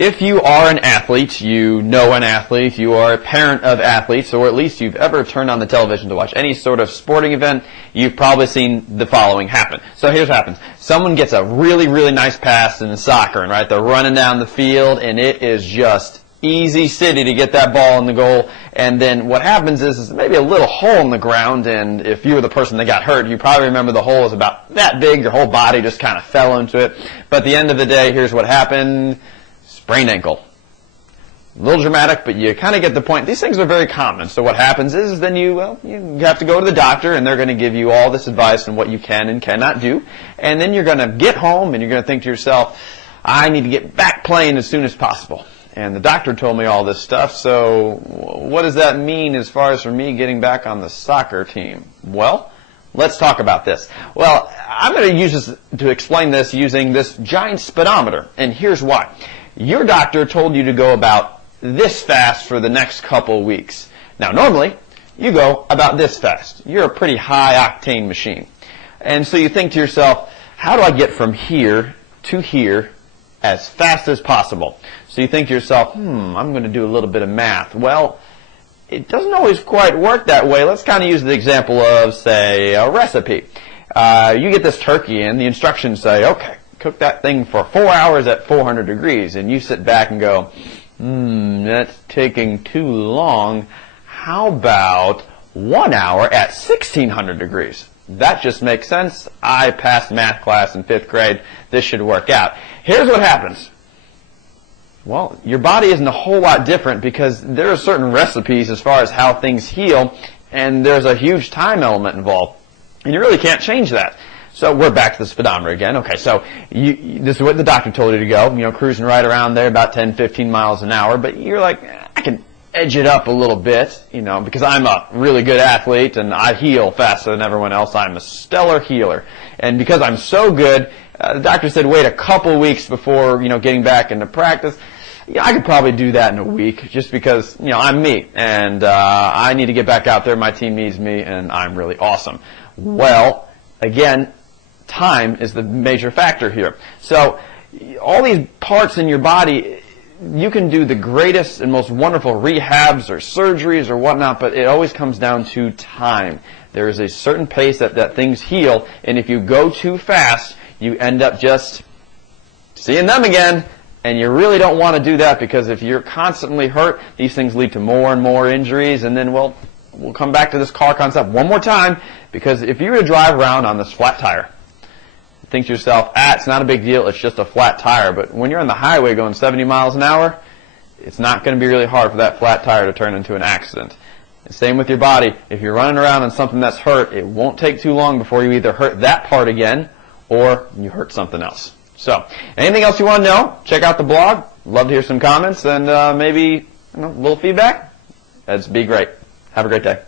If you are an athlete, you know an athlete, you are a parent of athletes, or at least you've ever turned on the television to watch any sort of sporting event, you've probably seen the following happen. So here's what happens. Someone gets a really, really nice pass in soccer, and right, they're running down the field, and it is just easy city to get that ball in the goal. And then what happens is maybe a little hole in the ground, and if you were the person that got hurt, you probably remember the hole is about that big, your whole body just kind of fell into it. But at the end of the day, here's what happened. Sprained ankle. A little dramatic, but you kind of get the point. These things are very common. So what happens is then you have to go to the doctor, and they're going to give you all this advice on what you can and cannot do. And then you're going to get home, and you're going to think to yourself, I need to get back playing as soon as possible. And the doctor told me all this stuff, so what does that mean as far as for me getting back on the soccer team? Well, let's talk about this. Well, I'm going to use this to explain this using this giant speedometer, and here's why. Your doctor told you to go about this fast for the next couple weeks. Now, normally, you go about this fast. You're a pretty high-octane machine. And so you think to yourself, how do I get from here to here as fast as possible? So you think to yourself, I'm going to do a little bit of math. Well, it doesn't always quite work that way. Let's kind of use the example of, say, a recipe. You get this turkey, and the instructions say, okay, cook that thing for 4 hours at 400 degrees. And you sit back and go, that's taking too long. How about 1 hour at 1600 degrees? That just makes sense. I passed math class in 5th grade. This should work out. Here's what happens. Well, your body isn't a whole lot different because there are certain recipes as far as how things heal, and there's a huge time element involved. And you really can't change that. So we're back to the speedometer again. Okay, so this is what the doctor told you to go, cruising right around there about 10, 15 miles an hour. But you're like, I can edge it up a little bit, because I'm a really good athlete and I heal faster than everyone else. I'm a stellar healer. And because I'm so good, the doctor said wait a couple weeks before, getting back into practice. I could probably do that in a week just because, I'm me. And I need to get back out there. My team needs me, and I'm really awesome. Well, again, time is the major factor here. So all these parts in your body, you can do the greatest and most wonderful rehabs or surgeries or whatnot, but it always comes down to time. There is a certain pace that things heal, and if you go too fast, you end up just seeing them again, and you really don't want to do that because if you're constantly hurt, these things lead to more and more injuries, and then, we'll come back to this car concept one more time, because if you were to drive around on this flat tire, think to yourself, it's not a big deal, it's just a flat tire. But when you're on the highway going 70 miles an hour, it's not going to be really hard for that flat tire to turn into an accident. And same with your body. If you're running around on something that's hurt, it won't take too long before you either hurt that part again or you hurt something else. So, anything else you want to know, check out the blog. Love to hear some comments and maybe a little feedback. That'd be great. Have a great day.